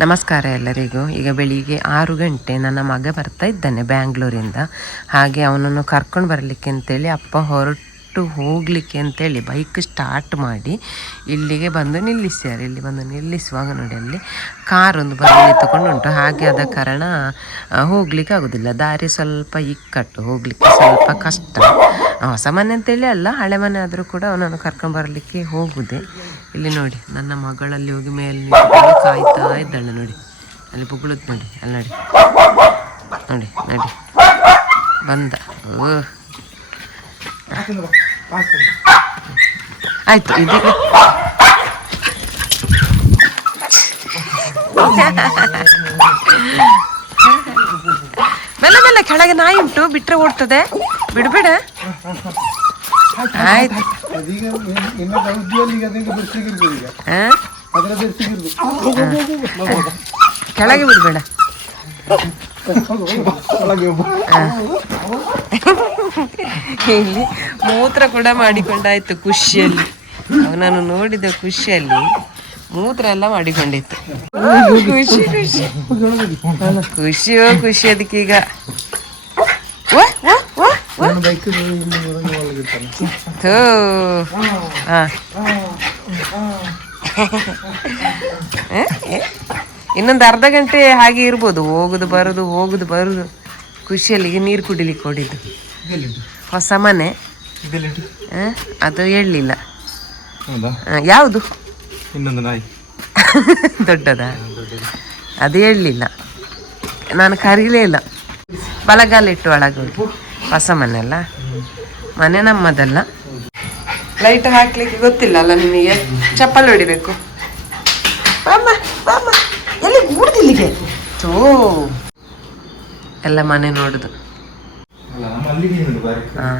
ನಮಸ್ಕಾರ ಎಲ್ಲರಿಗೂ. ಈಗ ಬೆಳಿಗ್ಗೆ 6 ಗಂಟೆ ನನ್ನ ಮಗ ಬರ್ತಾ ಇದ್ದಾನೆ ಬ್ಯಾಂಗ್ಳೂರಿಂದ. ಹಾಗೆ ಅವನನ್ನು ಕರ್ಕೊಂಡು ಬರಲಿಕ್ಕೆ ಅಂತೇಳಿ ಅಪ್ಪ ಹೊರಟು ಹೋಗಲಿಕ್ಕೆ ಅಂತೇಳಿ ಬೈಕ್ ಸ್ಟಾರ್ಟ್ ಮಾಡಿ ಇಲ್ಲಿಗೆ ಬಂದು ನಿಲ್ಲಿಸ್ಯಾರೆ. ಇಲ್ಲಿ ಬಂದು ನಿಲ್ಲಿಸುವಾಗ ನೋಡಿ ಅಲ್ಲಿ ಕಾರೊಂದು ಬಂದು ನಿಂತುಕೊಂಡು ಹಾಗೆ ಆದ ಕಾರಣ ಹೋಗ್ಲಿಕ್ಕೆ ಆಗೋದಿಲ್ಲ. ದಾರಿ ಸ್ವಲ್ಪ ಇಕ್ಕಟ್ಟು, ಹೋಗಲಿಕ್ಕೆ ಸ್ವಲ್ಪ ಕಷ್ಟ. ಹೊಸ ಮನೆ ಅಂತೇಳಿ ಅಲ್ಲ, ಹಳೆ ಮನೆ ಆದರೂ ಕೂಡ ಅವನನ್ನು ಕರ್ಕೊಂಡು ಬರಲಿಕ್ಕೆ ಹೋಗುದೆ. ಇಲ್ಲಿ ನೋಡಿ ನನ್ನ ಮಗಳಲ್ಲಿ ಹೋಗಿ ಮೇಲೆ ನಿಂತ್ಕೊಂಡು ಕಾಯ್ತಾ ಇದ್ದಾಳೆ ನೋಡಿ. ಅಲ್ಲಿ ಬುಗುಳುತ್ತೆ ನೋಡಿ, ಅಲ್ಲಿ ನೋಡಿ ನೋಡಿ ನೋಡಿ ಬಂದ. ಆಯ್ತು ಇದೀಗ ಮೆಲ್ಲ ಮೆಲ್ಲ ಕೆಳಗೆ ನಾಯಿ ಉಂಟು, ಬಿಟ್ರೆ ಓಡ್ತದೆ, ಬಿಡ್ಬೇಡ. ಆಯ್ತು ಕೆಳಗೆ ಬಿಡ್ಬೇಡ. ಇಲ್ಲಿ ಮೂತ್ರ ಕೂಡ ಮಾಡಿಕೊಂಡಾಯ್ತು ಖುಷಿಯಲ್ಲಿ. ಅವನನ್ನು ನೋಡಿದ ಖುಷಿಯಲ್ಲಿ ಮೂತ್ರ ಎಲ್ಲ ಮಾಡಿಕೊಂಡಿತ್ತು. ಖುಷಿ ಖುಷಿ ಖುಷಿಯೋ ಖುಷಿ. ಅದಕ್ಕೀಗ ಇನ್ನೊಂದು ಅರ್ಧ ಗಂಟೆ ಹಾಗೆ ಇರ್ಬೋದು, ಹೋಗುದು ಬರುದು ಖುಷಿಯಲ್ಲಿ. ಈಗ ನೀರು ಕುಡಿಲಿಕ್ಕೆ ಹೊಡಿದ್ದು ಹೊಸ ಮನೆ ಅದು ಹೇಳಲಿಲ್ಲ ಯಾವುದು ದೊಡ್ಡದ ಅದು ಹೇಳಲಿಲ್ಲ, ನಾನು ಕರೀಲೇ ಇಲ್ಲ. ಬಲಗಾಲಿಟ್ಟು ಒಳಗೋಗಿ. ಹೊಸ ಮನೆ ಅಲ್ಲ, ಮನೆ ನಮ್ಮದಲ್ಲ. ಲೈಟ್ ಹಾಕ್ಲಿಕ್ಕೆ ಗೊತ್ತಿಲ್ಲ ಅಲ್ಲ ನಿಮಗೆ, ಚಪ್ಪಲ್ ಹೊಡಿಬೇಕು. ಎಲ್ಲಿ ಗೂಡ್ದಿಲ್ಲಿಗೆ ತೋ ಎಲ್ಲ ಮನೆ ನೋಡುದು.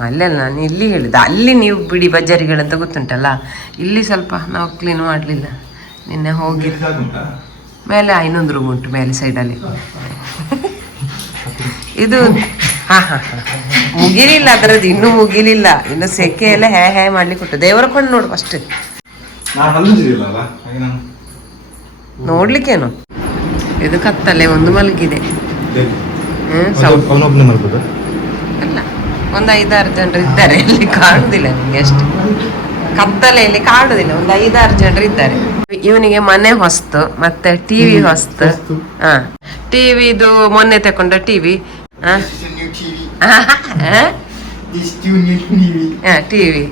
ಅಲ್ಲೆಲ್ಲ ನಾನು ಇಲ್ಲಿ ಹೇಳಿದ, ಅಲ್ಲಿ ನೀವು ಬಿಡಿ ಬಜಾರಿಗಳಂತ ಗೊತ್ತುಂಟಲ್ಲ. ಇಲ್ಲಿ ಸ್ವಲ್ಪ ನಾವು ಕ್ಲೀನ್ ಮಾಡಲಿಲ್ಲ. ನಿನ್ನೆ ಹೋಗಿ ಮೇಲೆ ಇನ್ನೊಂದು ರೂಮ್ ಉಂಟು ಮೇಲೆ ಸೈಡಲ್ಲಿ. ಇದು ಮುಗಿಲಿಲ್ಲ, ಅದರದ್ದು ಇನ್ನೂ ಮುಗಿಲಿಲ್ಲ. ಇನ್ನು ಸೆಕೆ ಎಲ್ಲ ಹೇ ಮಾಡ್ಲಿಕ್ಕೆ ಉಂಟು. ದೇವರ ಕೊಂಡು ನೋಡು ಫಸ್ಟ್. ನೋಡ್ಲಿಕ್ಕೇನು ಇದು ಕತ್ತಲೆ ಒಂದು ಮಲಗಿದೆ. ಅಲ್ಲ, ಒಂದು 5-6 ಜನರು ಇದ್ದಾರೆ. ಇಲ್ಲಿ ಕಾಣುದಿಲ್ಲ ನಿಮಗೆ ಅಷ್ಟು, ಕತ್ತಲೆಯಲ್ಲಿ ಕಾಣುದಿಲ್ಲ. ಒಂದು 5-6 ಜನರು ಇದ್ದಾರೆ. ಇವನಿಗೆ ಮನೆ ಹೊಸ್ತು, ಮತ್ತೆ ಟಿವಿ ಹೊಸ್ತು. ಟಿವಿದು ಮೊನ್ನೆ ತಕೊಂಡ ಟಿವಿ. ಟಿವಿ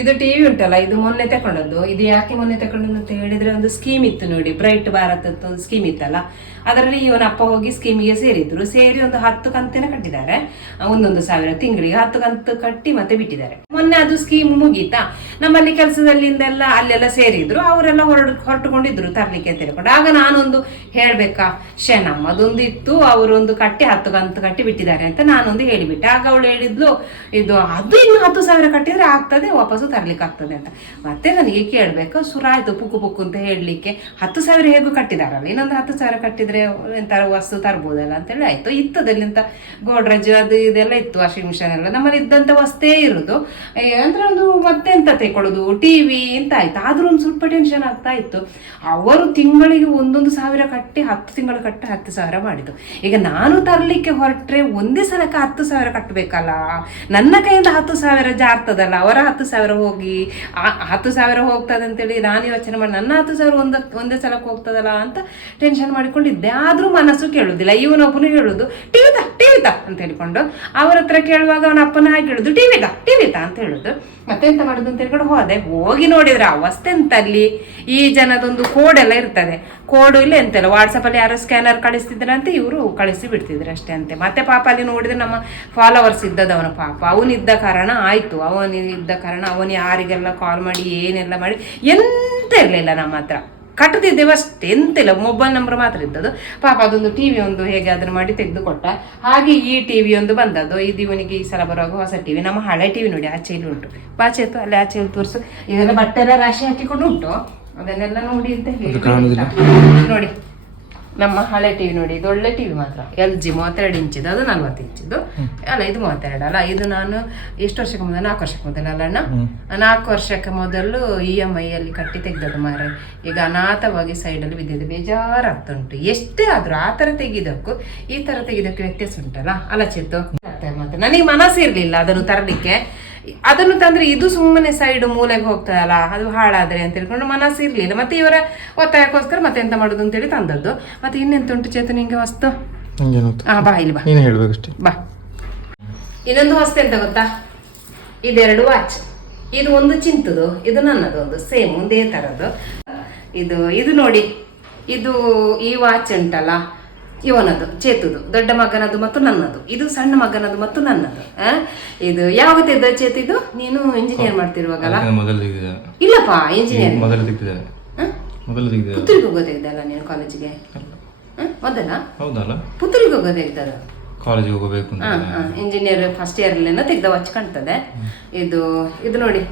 ಇದು ಟಿವಿ ಉಂಟಲ್ಲ, ಇದು ಮೊನ್ನೆ ತಕೊಂಡದ್ದು. ಇದು ಯಾಕೆ ಮೊನ್ನೆ ತಕೊಂಡದ್ದು ಅಂತ ಹೇಳಿದ್ರೆ, ಒಂದು ಸ್ಕೀಮ್ ಇತ್ತು ನೋಡಿ, ಬ್ರೈಟ್ ಭಾರತ್ ಅಂತ ಒಂದು ಸ್ಕೀಮ್ ಇತ್ತಲ್ಲ. ಅದರಲ್ಲಿ ಇವನ ಅಪ್ಪ ಹೋಗಿ ಸ್ಕೀಮಿಗೆ ಸೇರಿ ಒಂದು 10 ಕಂತಿನ ಕಟ್ಟಿದ್ದಾರೆ. 1,000 ತಿಂಗಳಿಗೆ 10 ಕಂತು ಕಟ್ಟಿ ಮತ್ತೆ ಬಿಟ್ಟಿದ್ದಾರೆ. ಮೊನ್ನೆ ಅದು ಸ್ಕೀಮ್ ಮುಗೀತಾ, ನಮ್ಮಲ್ಲಿ ಕೆಲಸದಲ್ಲಿಂದೆಲ್ಲ ಅಲ್ಲೆಲ್ಲ ಸೇರಿದ್ರು. ಅವರೆಲ್ಲ ಹೊರಟುಕೊಂಡಿದ್ರು ತರ್ಲಿಕ್ಕೆ ಅಂತ ಹೇಳ್ಕೊಂಡು. ಆಗ ನಾನೊಂದು ಹೇಳ್ಬೇಕಾ, ನಮ್ಮದೊಂದು ಇತ್ತು, ಅವರೊಂದು ಕಟ್ಟಿ 10 ಕಂತು ಕಟ್ಟಿ ಬಿಟ್ಟಿದ್ದಾರೆ ಅಂತ ನಾನೊಂದು ಹೇಳಿಬಿಟ್ಟೆ. ಆಗ ಅವಳು ಹೇಳಿದ್ಲು, ಅದು ಇನ್ನು 10,000 ಕಟ್ಟಿದ್ರೆ ಆಗ್ತದೆ, ವಾಪಸ್ಸು ತರ್ಲಿಕ್ಕೆ ಆಗ್ತದೆ ಅಂತ. ಮತ್ತೆ ನನಗೆ ಕೇಳ್ಬೇಕು, ಸುರಾಯ್ತು ಪುಕ್ಕು ಅಂತ ಹೇಳಲಿಕ್ಕೆ. 10,000 ಹೇಗೂ ಕಟ್ಟಿದಾರಲ್ಲ, ಇನ್ನೊಂದು 10,000 ಕಟ್ಟಿದ್ರೆ ಎಂತ ವಸ್ತು ತರ್ಬೋದಲ್ಲ ಅಂತೇಳಿ ಆಯ್ತು. ಇತ್ತದಲ್ಲಿ ಅಂತ ಗೋಡ್ರೇಜ್ ಅದು ಇದೆಲ್ಲ ಇತ್ತು, ವಾಷಿಂಗ್ ಮಿಷನ್ ಎಲ್ಲ ನಮ್ಮಲ್ಲಿ ಇದ್ದಂತ ವಸ್ತೇ ಇರುದು. ಅಂದ್ರೆ ಒಂದು ಮತ್ತೆ ಎಂತ ತೆಕೊಳ್ಳೋದು, ಟಿವಿ ಅಂತ ಆಯ್ತು. ಆದ್ರೂ ಒಂದು ಸ್ವಲ್ಪ ಟೆನ್ಷನ್ ಆಗ್ತಾ ಇತ್ತು. ಅವರು ತಿಂಗಳಿಗೆ 1,000 ಕಟ್ಟಿ 10 ತಿಂಗಳು ಕಟ್ಟಿ 10,000 ಮಾಡಿದ್ದು. ಈಗ ನಾನು ತರ್ಲಿಕ್ಕೆ ಹೊರಟ್ರೆ ಒಂದೇ ಸಲಕ್ಕೆ 10,000 ಕಟ್ಟಬೇಕಲ್ಲ. ನನ್ನ ಕೈಯಿಂದ 10,000 ಜಾರ್ತದಲ್ಲ, ಅವರ 10,000 ಹೋಗಿ 10,000 ಹೋಗ್ತದೆ ಅಂತೇಳಿ ನಾನು ಯೋಚನೆ ಮಾಡಿ, ನನ್ನ 10,000 ಒಂದೇ ಸಲಕ್ಕೆ ಹೋಗ್ತದಲ್ಲ ಅಂತ ಟೆನ್ಷನ್ ಮಾಡಿಕೊಂಡಿದ್ದೆ. ಆದ್ರೂ ಮನಸ್ಸು ಕೇಳುದಿಲ್ಲ. ಇವನೊಬ್ಬನು ಹೇಳುದು ಟಿವಿತಾ ಅಂತ ಹೇಳಿಕೊಂಡು, ಅವ್ರ ಹತ್ರ ಕೇಳುವಾಗ ಅವನ ಅಪ್ಪನ ಹಾಗೆ ಹೇಳುದು ಟಿವಿತಾ ಅಂತ ಹೇಳುದು. ಮತ್ತೆ ಎಂತ ಮಾಡುದು ಅಂತ ಹೇಳ್ಕೊಂಡು ಹೋಗಿ ನೋಡಿದ್ರೆ ಅವಸ್ಥೆ ಎಂತ, ಅಲ್ಲಿ ಈ ಜನದೊಂದು ಕೋಡ್ ಎಲ್ಲ ಇರ್ತದೆ. ಕೋಡು ಇಲ್ಲ ಎಂತೆಲ್ಲ, ವಾಟ್ಸಪ್ ಅಲ್ಲಿ ಯಾರೋ ಸ್ಕ್ಯಾನರ್ ಕಳಿಸ್ತಿದ್ರಂತೆ, ಇವರು ಕಳಿಸಿ ಬಿಡ್ತಿದ್ರು ಅಷ್ಟೇ ಅಂತೆ. ಮತ್ತೆ ಪಾಪ ಅಲ್ಲಿ ನೋಡಿದ್ರೆ ನಮ್ಮ ಫಾಲೋವರ್ಸ್ ಇದ್ದದವನ ಪಾಪ, ಅವನಿದ್ದ ಕಾರಣ ಆಯ್ತು. ಅವನಿದ್ದ ಕಾರಣ ಅವನು ಯಾರಿಗೆಲ್ಲ ಕಾಲ್ ಮಾಡಿ ಏನೆಲ್ಲ ಮಾಡಿ ಎಂತ ಇರಲಿಲ್ಲ ನಮ್ಮ ಹತ್ರ. ಕಟ್ಟದಿದ್ದೇವೆ ಅಷ್ಟೇ, ಎಂತಿಲ್ಲ. ಮೊಬೈಲ್ ನಂಬರ್ ಮಾತ್ರ ಇದ್ದದ್ದು. ಪಾಪ ಅದೊಂದು ಟಿವಿ ಒಂದು ಹೇಗೆ ಅದನ್ನು ಮಾಡಿ ತೆಗೆದುಕೊಟ್ಟ. ಹಾಗೆ ಈ ಟಿವಿ ಒಂದು ಬಂದದ್ದು. ಇದು ಇವನಿಗೆ ಈ ಸಲ ಬರುವಾಗ ಹೊಸ ಟಿವಿ. ನಮ್ಮ ಹಳೆ ಟಿವಿ ನೋಡಿ ಆಚೆಯಲ್ಲಿ ಉಂಟು, ಬಾಚೆ ಇತ್ತು, ಅಲ್ಲಿ ಆಚೆಯಲ್ಲಿ ತೋರಿಸು. ಇದೆಲ್ಲ ಬಟ್ಟೆ ಎಲ್ಲ ರಾಶಿ ಹಾಕಿಕೊಂಡು ಉಂಟು, ಅದನ್ನೆಲ್ಲ ನೋಡಿ ಅಂತ ಹೇಳಿ ನೋಡಿ. ನಮ್ಮ ಹಳೆ ಟಿವಿ ನೋಡಿ, ಇದು ಒಳ್ಳೆ ಟಿವಿ ಮಾತ್ರ, LG 32 ಇಂಚಿದು, ಅದು 40 ಇಂಚಿದು ಅಲ್ಲ, ಇದು 32 ಅಲ್ಲ. ಇದು ನಾನು ಎಷ್ಟು ವರ್ಷಕ್ಕೆ ಮೊದಲು, 4 ವರ್ಷಕ್ಕೆ ಮೊದಲು ಅಲ್ಲ ಅಣ್ಣ, 4 ವರ್ಷಕ್ಕೆ ಮೊದಲು EMI ಅಲ್ಲಿ ಕಟ್ಟಿ ತೆಗ್ದದ್ದು ಮಾರೆ. ಈಗ ಅನಾಥವಾಗಿ ಸೈಡಲ್ಲಿ ಬಿದ್ದಿದೆ, ಬೇಜಾರಾಗ್ತುಂಟು. ಎಷ್ಟೇ ಆದ್ರೂ ಆ ತರ ತೆಗಿದಕ್ಕೂ ಈ ತರ ತೆಗಿದಕ್ಕೆ ವ್ಯತ್ಯಾಸ ಉಂಟಲ್ಲ ಅಲ್ಲ ಚಿತ್ತು. ಮತ್ತೆ ನನಗೆ ಮನಸ್ಸು ಇರ್ಲಿಲ್ಲ ಅದನ್ನು ತರಲಿಕ್ಕೆ. ಅದನ್ನು ತಂದ್ರೆ ಇದು ಸುಮ್ಮನೆ ಸೈಡ್ ಮೂಲೆಗೆ ಹೋಗ್ತದಲ್ಲ, ಅದು ಹಾಳಾದ್ರೆ ಅಂತ ಹೇಳ್ಕೊಂಡು ಮನಸ್ಸು ಇರ್ಲಿಲ್ಲ. ಮತ್ತೆ ಇವರ ಒತ್ತಾಯಕ್ಕೋಸ್ಕರ ಮತ್ತೆ ಎಂತ ಮಾಡುದು ಅಂತೇಳಿ ತಂದದ್ದು. ಮತ್ತೆ ಇನ್ನೆಂತ ಉಂಟು ಚೇತನ್ ನಿಂಗೆ ವಸ್ತು? ಬಾ ಇಲ್ಲಿ ಬಾ, ಹೇಳ್ಬೇಕಷ್ಟೇ ಬಾ. ಇನ್ನೊಂದು ವಸ್ತು ಎಂತ ಗೊತ್ತಾ, ಇದೆರಡು ವಾಚ್. ಇದು ಒಂದು ಚಿಂತದು, ಇದು ನನ್ನದು, ಒಂದು ಸೇಮ್ ಒಂದೇ ತರದ್ದು. ಇದು ನೋಡಿ, ಇದು ಈ ವಾಚ್ ಉಂಟಲ್ಲ ಇವನದು, ಚೇತುದು, ದೊಡ್ಡ ಮಗನದು ಮತ್ತು ನನ್ನದು. ಇದು ಸಣ್ಣ ಮಗನದು ಮತ್ತು ನನ್ನದು. ಇದು ಯಾವಾಗ ತೆಗ್ದ ಚೇತಿದು? ನೀನು ಇಂಜಿನಿಯರ್ ಮಾಡ್ತಿರುವಾಗಲ್ಲ? ಇಲ್ಲಪ್ಪ, ಇಂಜಿನಿಯರ್ ಪುತ್ತೂರಿಗೆ ಹೋಗೋ ತೆಗ್ದಲ್ಲ ನೀನು ಕಾಲೇಜಿಗೆ? ಮೊದಲ ಪುತ್ತೂರಿಗೆ ಹೋಗೋ ತೆಗ್ದದ, ಕಾಲೇಜಿಗೆ ಹೋಗಬೇಕು. ಇಂಜಿನಿಯರ್ ಫಸ್ಟ್ ಇಯರ್ ಅಲ್ಲೇನೋ ತೆಗ್ದ ವಾಚ್ ಕಾಣ್ತದೆ. ಇದು ನೋಡಿ,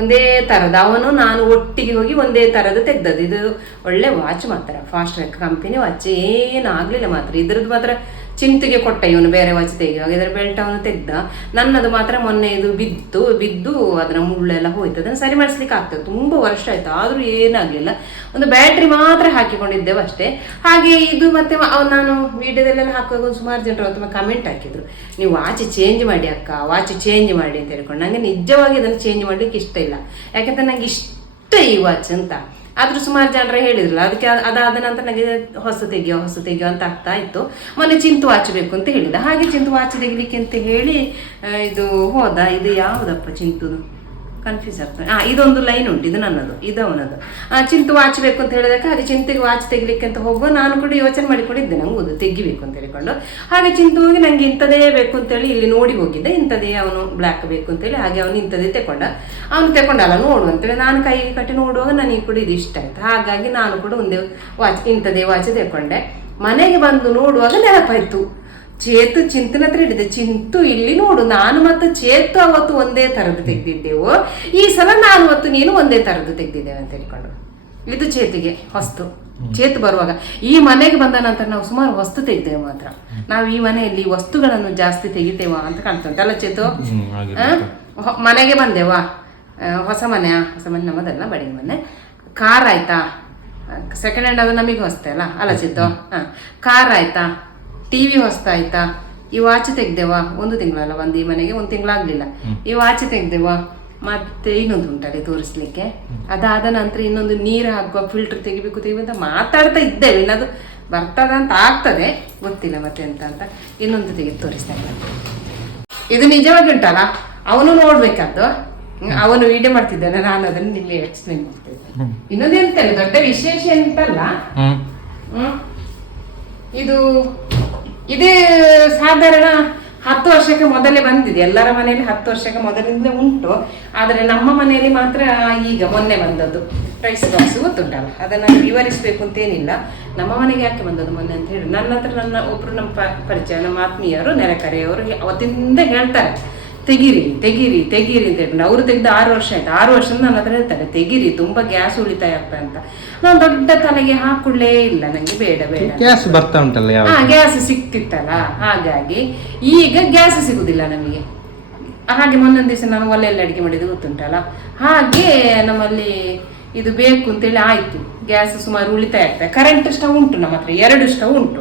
ಒಂದೇ ತರದ, ಅವನು ನಾನು ಒಟ್ಟಿಗೆ ಹೋಗಿ ಒಂದೇ ತರದ್ದು ತೆಗ್ದದ್ದು. ಇದು ಒಳ್ಳೆ ವಾಚ್ ಮಾತ್ರ, ಫಾಸ್ಟ್ ಟ್ರ್ಯಾಕ್ ಕಂಪನಿ ವಾಚ್, ಏನಾಗ್ಲಿಲ್ಲ ಮಾತ್ರ. ಇದ್ರದ್ದು ಮಾತ್ರ ಚಿಂತೆಗೆ ಕೊಟ್ಟ ಇವನು ಬೇರೆ ವಾಚ್ ತೆಗಿಯುವಾಗ. ಇದರ ಬೆಲ್ಟ್ ಅವನು ತೆಗ್ದ. ನನ್ನದು ಮಾತ್ರ ಮೊನ್ನೆ ಇದು ಬಿದ್ದು ಅದರ ಮುಳ್ಳೆಲ್ಲ ಹೋಯ್ತು. ಅದನ್ನು ಸರಿ ಮಾಡಿಸ್ಲಿಕ್ಕೆ ಆಗ್ತದೆ, ತುಂಬಾ ವರ್ಷ ಆಯ್ತು, ಆದ್ರೂ ಏನಾಗ್ಲಿಲ್ಲ. ಒಂದು ಬ್ಯಾಟ್ರಿ ಮಾತ್ರ ಹಾಕಿಕೊಂಡಿದ್ದೆವು ಅಷ್ಟೇ. ಹಾಗೆ ಇದು ಮತ್ತೆ ನಾನು ವಿಡಿಯೋದಲ್ಲೆಲ್ಲ ಹಾಕುವಾಗ ಸುಮಾರು ಜನರು ತುಂಬ ಕಮೆಂಟ್ ಹಾಕಿದ್ರು, ನೀವು ವಾಚ್ ಚೇಂಜ್ ಮಾಡಿ ಅಕ್ಕ, ವಾಚ್ ಚೇಂಜ್ ಮಾಡಿ ಅಂತ ಹೇಳ್ಕೊಂಡು. ನಂಗೆ ನಿಜವಾಗಿ ಅದನ್ನು ಚೇಂಜ್ ಮಾಡ್ಲಿಕ್ಕೆ ಇಷ್ಟ ಇಲ್ಲ, ಯಾಕಂದ್ರೆ ನಂಗೆ ಇಷ್ಟ ಈ ವಾಚ್ ಅಂತ. ಆದ್ರೂ ಸುಮಾರು ಜನರ ಹೇಳಿದ್ರಲ್ಲ, ಅದಕ್ಕೆ ಅದಾದ ನಂತರ ನನಗೆ ಹೊಸ ತೆಗಿಯೋ ಅಂತ ಆಗ್ತಾ ಇತ್ತು. ಮೊನ್ನೆ ಚಿಂತು ವಾಚ್ ಬೇಕು ಅಂತ ಹೇಳಿದ. ಹಾಗೆ ಚಿಂತು ವಾಚ್ ತೆಗಿಲಿಕ್ಕೆ ಅಂತ ಹೇಳಿ ಇದು ಹೋದ. ಇದು ಯಾವುದಪ್ಪ ಚಿಂತುದು, ಕನ್ಫ್ಯೂಸ್ ಆಗ್ತದೆ. ಇದೊಂದು ಲೈನ್ ಉಂಟು, ಇದು ನನ್ನದು, ಇದು ಅವನದು. ಚಿಂತು ವಾಚ್ ಬೇಕು ಅಂತ ಹೇಳಿದಕ್ಕೆ ಹಾಗೆ ಚಿಂತೆಗೆ ವಾಚ್ ತೆಗಿಲಿಕ್ಕೆ ಅಂತ ಹೋಗುವ ನಾನು ಕೂಡ ಯೋಚನೆ ಮಾಡಿಕೊಂಡಿದ್ದೆ, ನಂಗೆ ಅದು ತೆಗಿಬೇಕು ಅಂತ ಹೇಳಿಕೊಂಡು. ಹಾಗೆ ಚಿಂತು ಹೋಗಿ ನಂಗೆ ಇಂಥದೇ ಬೇಕು ಅಂತೇಳಿ ಇಲ್ಲಿ ನೋಡಿ ಹೋಗಿದ್ದೆ, ಇಂಥದೇ ಅವನು ಬ್ಲ್ಯಾಕ್ ಬೇಕು ಅಂತೇಳಿ. ಹಾಗೆ ಅವನು ಇಂಥದೇ ಅವನು ತೆಕೊಂಡಲ್ಲ ನೋಡು ಅಂತೇಳಿ ನಾನು ಕೈಗೆ ಕಟ್ಟಿ ನೋಡುವಾಗ ನನಗೆ ಕೂಡ ಇದು ಇಷ್ಟ ಆಯ್ತು. ಹಾಗಾಗಿ ನಾನು ಕೂಡ ಒಂದೇ ವಾಚ್, ಇಂಥದೇ ವಾಚ್ ತೆಕೊಂಡೆ. ಮನೆಗೆ ಬಂದು ನೋಡುವಾಗ ನೆನಪಾಯ್ತು, ಚೇತು ಚಿಂತನ ಹತ್ರ ಹಿಡಿದೆ. ಚಿಂತು ಇಲ್ಲಿ ನೋಡು, ನಾನು ಮತ್ತು ಚೇತು ಅವತ್ತು ಒಂದೇ ತರದ್ದು ತೆಗ್ದಿದ್ದೆವು, ಈ ಸಲ ನಾನು ಮತ್ತು ನೀನು ಒಂದೇ ತರದ್ದು ತೆಗ್ದಿದ್ದೇವೆ ಅಂತ ಹೇಳ್ಕೊಂಡು. ಇದು ಚೇತಿಗೆ ಹೊಸ್ತು. ಚೇತು ಬರುವಾಗ ಈ ಮನೆಗೆ ಬಂದ ನಂತರ ನಾವು ಸುಮಾರು ವಸ್ತು ತೆಗ್ದೇವೆ ಮಾತ್ರ. ನಾವು ಈ ಮನೆಯಲ್ಲಿ ವಸ್ತುಗಳನ್ನು ಜಾಸ್ತಿ ತೆಗಿತೇವ ಅಂತ ಕಾಣ್ತಂತಲ್ಲ ಚೇತು? ಮನೆಗೆ ಬಂದೆವಾ, ಹೊಸ ಮನೆ ನಮ್ಮದಲ್ಲ, ಬಡಿಗೆ ಮನೆ. ಕಾರ್ ಆಯ್ತಾ, ಸೆಕೆಂಡ್ ಹ್ಯಾಂಡ್ ಅದು ನಮಗೆ ಹೊಸ್ತೇ ಅಲ್ಲ ಚಿತ್ತು? ಕಾರ್ ಆಯ್ತಾ, ಟಿವಿ ಹೊಸ್ತಾಯ್ತಾ, ಈ ವಾಚ್ ತೆಗ್ದೇವಾ, 1 ತಿಂಗಳಲ್ಲ ಬಂದು ಈ ಮನೆಗೆ, 1 ತಿಂಗಳಾಗ್ಲಿಲ್ಲ. ಈ ವಾಚ್ ತೆಗ್ದೇವಾ, ಮತ್ತೆ ಇನ್ನೊಂದು ಉಂಟಲ್ಲಿ ತೋರಿಸ್ಲಿಕ್ಕೆ. ಅದಾದ ನಂತರ ಇನ್ನೊಂದು ನೀರು ಹಾಕುವ ಫಿಲ್ಟರ್ ತೆಗಿಬೇಕು ಅಂತ ಮಾತಾಡ್ತಾ ಇದ್ದೇವೆ. ಇನ್ನದು ಬರ್ತದ ಅಂತ ಆಗ್ತದೆ, ಗೊತ್ತಿಲ್ಲ ಮತ್ತೆ ಎಂತ ಅಂತ. ಇನ್ನೊಂದು ತೆಗೆದು ತೋರಿಸ್ತೇನೆ. ಇದು ನಿಜವಾಗಿ ಉಂಟಲ್ಲ, ಅವನು ನೋಡ್ಬೇಕಾದ್ದು. ಅವನು ವಿಡಿಯೋ ಮಾಡ್ತಿದ್ದಾನೆ, ನಾನು ಅದನ್ನು ನಿಮಗೆ ಎಕ್ಸ್ಪ್ಲೇನ್ ಮಾಡ್ತಿದ್ದೆ. ಇನ್ನೊಂದು ಎಂತಲ್ಲ ದೊಡ್ಡ ವಿಶೇಷ ಎಂತಲ್ಲ, ಇದೇ ಸಾಧಾರಣ 10 ವರ್ಷಕ್ಕೆ ಮೊದಲೇ ಬಂದಿದೆ. ಎಲ್ಲರ ಮನೆಯಲ್ಲಿ 10 ವರ್ಷಕ್ಕೆ ಮೊದಲಿಂದಲೇ ಉಂಟು. ಆದರೆ ನಮ್ಮ ಮನೆಯಲ್ಲಿ ಮಾತ್ರ ಈಗ ಮೊನ್ನೆ ಬಂದದ್ದು. ರೈಸ್ ಬಾಕ್ಸ್ ಗೊತ್ತುಂಟಲ್ಲ, ಅದನ್ನು ವಿವರಿಸಬೇಕು ಅಂತೇನಿಲ್ಲ. ನಮ್ಮ ಮನೆಗೆ ಯಾಕೆ ಬಂದದ್ದು ಮೊನ್ನೆ ಅಂತ ಹೇಳಿ, ನನ್ನ ಹತ್ರ ಒಬ್ರು ನಮ್ಮ ಪರಿಚಯ, ನಮ್ಮ ಆತ್ಮೀಯರು, ನೆರೆಕರೆಯವರು ಅವತ್ತಿಂದ ಹೇಳ್ತಾರೆ, ತೆಗೀರಿ ಅಂತ ಹೇಳ್ಕೊಂಡು. ಅವರು ತೆಗೆದು 6 ವರ್ಷ ಆಯ್ತು. 6 ವರ್ಷದಿಂದ ನನ್ನ ಹತ್ರ ಹೇಳ್ತಾರೆ, ತೆಗೀರಿ, ತುಂಬಾ ಗ್ಯಾಸ್ ಉಳಿತಾಯ ಆಗ್ತದೆ ಅಂತ. ನಾನು ದೊಡ್ಡ ತಲೆಗೆ ಹಾಕೊಳ್ಳೇ ಇಲ್ಲ, ನಂಗೆ ಬೇಡ ಗ್ಯಾಸ್ ಬರ್ತಾ ಉಂಟಲ್ಲ, ಗ್ಯಾಸ್ ಸಿಕ್ತಿತ್ತಲ್ಲ, ಹಾಗಾಗಿ ಈಗ ಗ್ಯಾಸ್ ಸಿಗುದಿಲ್ಲ ನಮಗೆ. ಹಾಗೆ ಮೊನ್ನೊಂದು ದಿವಸ ನಾನು ಒಲೆಯಲ್ಲಿ ಅಡಿಗೆ ಮಾಡಿದ್ದು ಗೊತ್ತುಂಟಲ್ಲ, ಹಾಗೆ ನಮ್ಮಲ್ಲಿ ಇದು ಬೇಕು ಅಂತೇಳಿ ಆಯ್ತು. ಗ್ಯಾಸ್ ಸುಮಾರು ಉಳಿತಾಯ ಆಗ್ತದೆ. ಕರೆಂಟ್ ಸ್ಟವ್ ಉಂಟು ನಮ್ಮ ಹತ್ರ, 2 ಸ್ಟವ್ ಉಂಟು.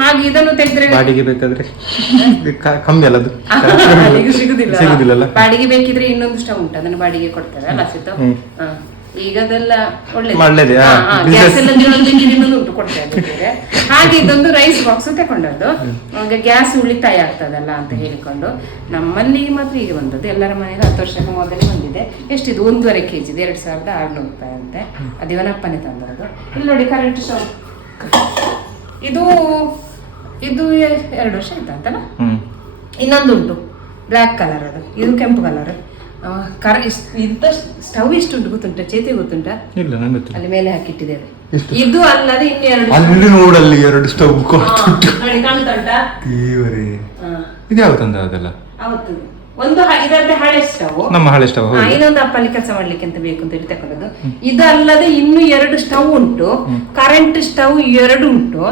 ಹಾಗೆ ಇದನ್ನು ತೆಗೆದ್ರೆ ಬಾಡಿಗೆ ಬೇಕಾದ್ರೆ ಕಮ್ಮಿ ಅಲ್ಲ, ಈಗ ಸಿಗುದಿಲ್ಲ. ಬಾಡಿಗೆ ಬೇಕಿದ್ರೆ ಇನ್ನೊಂದು ಸ್ಟವ್ ಉಂಟು, ಅದನ್ನು ಬಾಡಿಗೆ ಕೊಡ್ತಾರೆ ಅಲ್ಲ ಸಿತ್ತು? ಈಗ ಅದೆಲ್ಲ ಒಳ್ಳೆದು, ಗ್ಯಾಸ್ ಎಲ್ಲ ಇನ್ನೊಂದು ಉಂಟು ಕೊಡ್ತಾರೆ. ಹಾಗೆ ಇದೊಂದು ರೈಸ್ ಬಾಕ್ಸ್ ತಕೊಂಡದ್ದು. ಗ್ಯಾಸ್ ಉಳಿತಾಯ ಆಗ್ತದಲ್ಲ ಅಂತ ಹೇಳಿಕೊಂಡು ನಮ್ಮಲ್ಲಿ ಮಾತ್ರ ಈಗ ಬಂದದ್ದು. ಎಲ್ಲರ ಮನೆಯಲ್ಲಿ 10 ವರ್ಷಕ್ಕೆ ಮೊದಲೇ ಬಂದಿದೆ. ಎಷ್ಟಿದು 1.5 kg 2600 ರೂಪಾಯಿ ಅಂತೆ. ಅದು ಇವನಪ್ಪನೇ ತಂದದ್ದು. ಇಲ್ಲಿ ನೋಡಿ ಕರೆಂಟ್ ಸ್ಟವ್, ಇದು 2 ವರ್ಷ ಆಯ್ತಾ ಅಂತಲ್ಲ. ಇನ್ನೊಂದು ಉಂಟು ಬ್ಲ್ಯಾಕ್ ಕಲರ್, ಅದು ಇದು ಕೆಂಪು ಕಲರ್. ಸ್ಟವ್ ಎಷ್ಟು ಉಂಟು ಗೊತ್ತುಂಟ ಚೇತಿ? ಗೊತ್ತುಂಟಾ? ಇಲ್ಲ, ನಂಗೆ ಗೊತ್ತಿಲ್ಲ. ಅಲ್ಲಿ ಮೇಲೆ ಹಾಕಿಟ್ಟಿದ್ದೇವೆ. ಇದು ಅಲ್ಲದೆ ಇನ್ನೆರಡು ಅಲ್ಲಿ ನೋಡಲ್ಲಿ 2 ಸ್ಟವ್ ಕಾಣ್ತುಂಟಾ? ಇದು ಯಾವ ತಂದ ಅದೆಲ್ಲ? ಅವತ್ತು ಇದರಲ್ಲಿ ಹಳೆ ಸ್ಟವ್, ನಮ್ಮ ಹಳೆ ಸ್ಟವ್. ಇನ್ನೊಂದು ಅಪ್ಪಲ್ಲಿ ಕೆಲಸ ಮಾಡ್ಲಿಕ್ಕೆ ಅಂತ ಬೇಕು ಅಂತ ಹೇಳಿ ತಕೊಂಡದ್ದು. ಇದಲ್ಲದೆ ಇನ್ನು 2 ಸ್ಟವ್ ಉಂಟು, ಕರೆಂಟ್ ಸ್ಟವ್ 2 ಉಂಟು.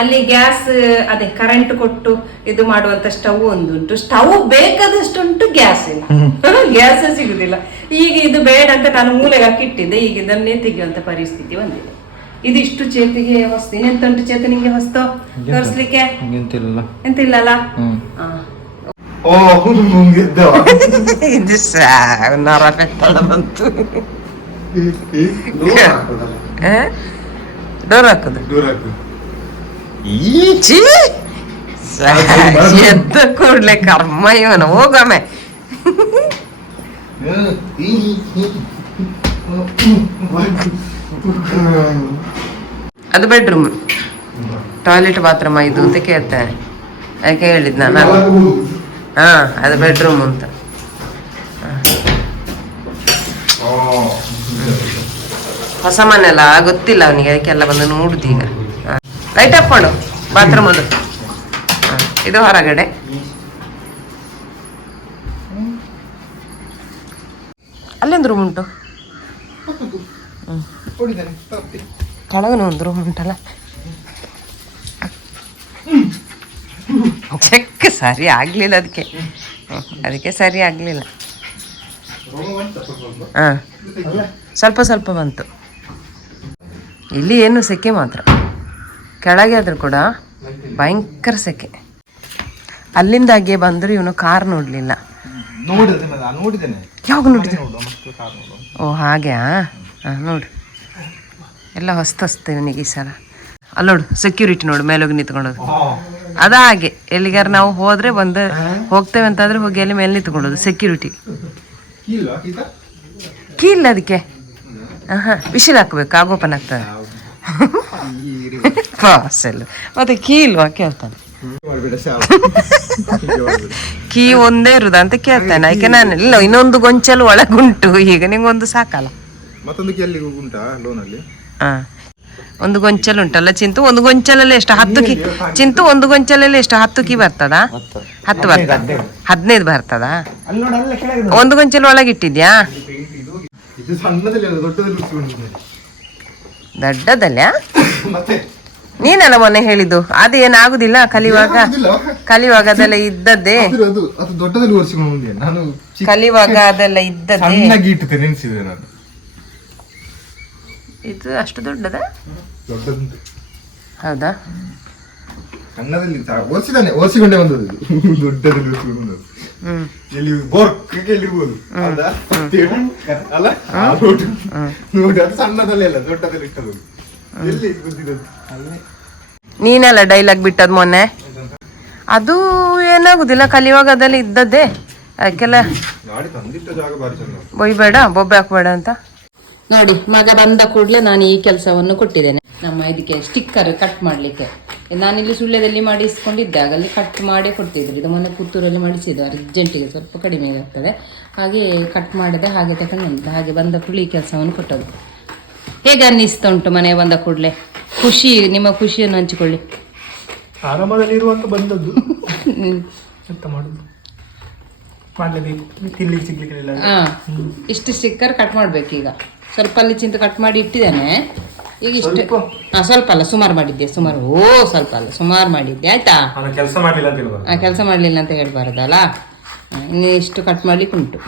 ಅಲ್ಲಿ ಗ್ಯಾಸ್ ಅದೇ ಕರೆಂಟ್ ಕೊಟ್ಟು ಇದು ಮಾಡುವಂತ ಸ್ಟವ್ ಒಂದುಂಟು. ಸ್ಟವ್ ಬೇಕಾದಷ್ಟು ಉಂಟು, ಗ್ಯಾಸ್ ಇಲ್ಲ, ಗ್ಯಾಸ್ ಸಿಗುದಿಲ್ಲ. ಈಗ ಇದು ಬೇಡ ಅಂತ ನಾನು ಮೂಲೆಗೆ ಹಾಕಿಟ್ಟಿದ್ದೆ. ಈಗ ಇದನ್ನೇ ತೆಗೆಯುವಂತ ಪರಿಸ್ಥಿತಿ ಬಂದಿದೆ. ಇದಿಷ್ಟು ಚೇತಿಗೆ ಹೊಸ್ತು. ಇನ್ನೆಂತ ಉಂಟು ಚೇತು ನಿಂಗೆ ಹೊಸ್ತು ತೋರಿಸ್ಲಿಕ್ಕೆ? ಎಂತಿಲ್ಲಲ್ಲ. ಇದು ನರ ಪೆತ್ತಳ ಬಂತು. ಡೋರ್ ಹಾಕುದು ಎದ್ದ ಕೂಡ್ಲೆ ಕರ್ಮ ಇವನು ಹೋಗಮ್ಮೆ. ಅದು ಬೆಡ್ರೂಮ್, ಟಾಯ್ಲೆಟ್ ಬಾತ್ರೂಮ್ ಇದು ಅಂತ ಕೇಳ್ತೇನೆ. ಯಾಕೆ ಹೇಳಿದ್ ನಾನು? ಹಾ, ಅದು ಬೆಡ್ರೂಮ್ ಅಂತ. ಹೊಸ ಮನೆಲ್ಲ ಗೊತ್ತಿಲ್ಲ ಅವನಿಗೆ, ಅದಕ್ಕೆಲ್ಲ ಬಂದು ನೋಡುದು ಈಗ. ಲೈಟ್ ಹಾಕೊಂಡು ಬಾತ್ರೂಮ್ ಅದು. ಇದು ಹೊರಗಡೆ. ಅಲ್ಲೊಂದು ರೂಮ್ ಉಂಟು, ಕೆಳಗನ ಒಂದು ರೂಮ್ ಉಂಟಲ್ಲ. ಚೆಕ್ ಸರಿ ಆಗ್ಲಿಲ್ಲ ಅದಕ್ಕೆ ಸರಿ ಆಗ್ಲಿಲ್ಲ. ಹಾ, ಸ್ವಲ್ಪ ಸ್ವಲ್ಪ ಬಂತು. ಇಲ್ಲಿ ಏನು ಸೆಕೆ ಮಾತ್ರ, ಕೆಳಗೆ ಆದ್ರೂ ಕೂಡ ಭಯಂಕರ ಸೆಕೆ. ಅಲ್ಲಿಂದಾಗೆ ಬಂದ್ರು ಇವನು ಕಾರ್ ನೋಡ್ಲಿಲ್ಲ. ಯಾವಾಗ ನೋಡಿದೆ? ಓ ಹಾಗೆ. ನೋಡು ಎಲ್ಲ ಹೊಸ್ತು ಇವನಿಗೆ ಈ ಸಲ. ಅಲ್ಲಿ ನೋಡು ಸೆಕ್ಯೂರಿಟಿ ನೋಡು, ಮೇಲೋಗಿ ನಿಂತ್ಕೊಳ್ಳೋದು. ಅದ ಹಾಗೆ ಎಲ್ಲಿಗಾರ ನಾವು ಹೋದ್ರೆ ಹೋಗ್ತೇವೆ ಅಂತಾದ್ರೆ ಹೋಗಿ ಅಲ್ಲಿ ಮೇಲೆ ನಿಂತ್ಕೊಳ್ಳೋದು ಸೆಕ್ಯೂರಿಟಿ. ಕೀ ಇಲ್ಲ ಅದಕ್ಕೆ. ವಿಶಿಲ್ ಹಾಕ್ಬೇಕು, ಆಗ ಓಪನ್ ಆಗ್ತದೆ. ಪಾಸಲ್ ಮತ್ತೆ ಕೀ ಇಲ್ವಾ ಕೇಳ್ತಾನೆ. ಕೀ ಒಂದೇ ಇರುದ ಅಂತ ಕೇಳ್ತಾನೆ. ಯಾಕೆ ನಾನು ಇಲ್ಲ, ಇನ್ನೊಂದು ಗೊಂಚಲು ಒಳಗುಂಟು. ಈಗ ನಿಂಗೊಂದು ಸಾಕಲ್ಲ. ಒಂದು ಗೊಂಚಲು ಉಂಟಲ್ಲ ಚಿಂತು, ಒಂದು ಗೊಂಚಲಲ್ಲಿ ಎಷ್ಟು 10 ಕಿ ಚಿಂತು, ಒಂದು ಗೊಂಚಲಲ್ಲಿ ಎಷ್ಟು 10 ಕಿ ಬರ್ತದ? 10 ಬರ್ತದ, 15 ಬರ್ತದ. ಒಂದು ಗೊಂಚಲು ಒಳಗಿಟ್ಟಿದ್ಯಾ? ದೊಡ್ಡದಲ್ಲ ನೀನಲ್ಲ ಮೊನ್ನೆ ಹೇಳಿದ್ದು. ಅದೇನಾಗುದಿಲ್ಲ, ಕಲಿಯುವಾಗ ಅದೆಲ್ಲ ಇದ್ದದ್ದೇ. ಕಲಿಯುವಾಗ ಅದೆಲ್ಲ ಇದ್ದದ್ದೇ. ಇದು ಅಷ್ಟು ದೊಡ್ಡದ? ಹೌದಾ? ಓದಿಸಿಕೊಂಡೇ ಬಂದದ್ದು ದೊಡ್ಡದಲ್ಲಿ ನೀನೆಲ್ಲ ಡೈಲಾಗ್ ಬಿಟ್ಟದ್ ಮೊನ್ನೆ. ಅದು ಏನಾಗುದಿಲ್ಲ, ಕಲಿಯುವಾಗ ಅದೆಲ್ಲ ಇದ್ದದ್ದೇ. ಯಾಕೆಲ್ಲ ಬೊಯ್ಬೇಡ, ಬೊಬ್ಬೆ ಹಾಕ್ಬೇಡ ಅಂತ. ನೋಡಿ, ಮಗ ಬಂದ ಕೂಡಲೇ ನಾನು ಈ ಕೆಲಸವನ್ನು ಕೊಟ್ಟಿದ್ದೇನೆ. ನಮ್ಮ ಇದಕ್ಕೆ ಸ್ಟಿಕ್ಕರ್ ಕಟ್ ಮಾಡಲಿಕ್ಕೆ ನಾನಿಲ್ಲಿ ಸುಳ್ಯದಲ್ಲಿ ಮಾಡಿಸ್ಕೊಂಡಿದ್ದೆ. ಆಗಲ್ಲಿ ಕಟ್ ಮಾಡಿ ಕೊಡ್ತಿದ್ರು. ಇದು ಮೊನ್ನೆ ಪುತ್ತೂರಲ್ಲಿ ಮಾಡಿಸಿದ್ದು, ಅರ್ಜೆಂಟಿಗೆ ಸ್ವಲ್ಪ ಕಡಿಮೆ ಆಗ್ತದೆ ಹಾಗೆ ಕಟ್ ಮಾಡಿದೆ. ಹಾಗೆ ತಗೊಂಡು ಹಾಗೆ ಬಂದ ಕೂಡಲೇ ಈ ಕೆಲಸವನ್ನು ಕೊಟ್ಟದು. ಹೇಗೆ ಅನ್ನಿಸ್ತಾ ಉಂಟು ಮನೆ ಬಂದ ಕೂಡಲೇ? ಖುಷಿ, ನಿಮ್ಮ ಖುಷಿಯನ್ನು ಹಂಚಿಕೊಳ್ಳಿ. ಆರಾಮದಲ್ಲಿರುವಂತ ಬಂದದ್ದು. ಎಂತ ಮಾಡುದು, ಮಾಡಲೇಬೇಕು, ತಿನ್ಲಿಕ್ಕೆ ಸಿಗ್ಲಿಕ್ಕಿಲ್ಲ. ಇಷ್ಟು ಸ್ಟಿಕ್ಕರ್ ಕಟ್ ಮಾಡ್ಬೇಕು. ಈಗ ಸ್ವಲ್ಪ ಅಲ್ಲಿ ಚಿಂತ ಕಟ್ ಮಾಡಿ ಇಟ್ಟಿದ್ದೇನೆ. ಈಗ ಇಷ್ಟು ಸ್ವಲ್ಪ ಅಲ್ಲ, ಸುಮಾರು ಮಾಡಿದ್ದೆ. ಸ್ವಲ್ಪ ಅಲ್ಲ, ಸುಮಾರು ಮಾಡಿದ್ದೆ. ಆಯ್ತಾ? ಕೆಲಸ ಮಾಡಲಿಲ್ಲ ಅಂತ ಕೆಲಸ ಮಾಡಲಿಲ್ಲ ಅಂತ ಹೇಳ್ಬಾರ್ದಲ್ಲ. ಇನ್ನು ಇಷ್ಟು ಕಟ್ ಮಾಡ್ಲಿಕ್ಕೆ ಉಂಟು.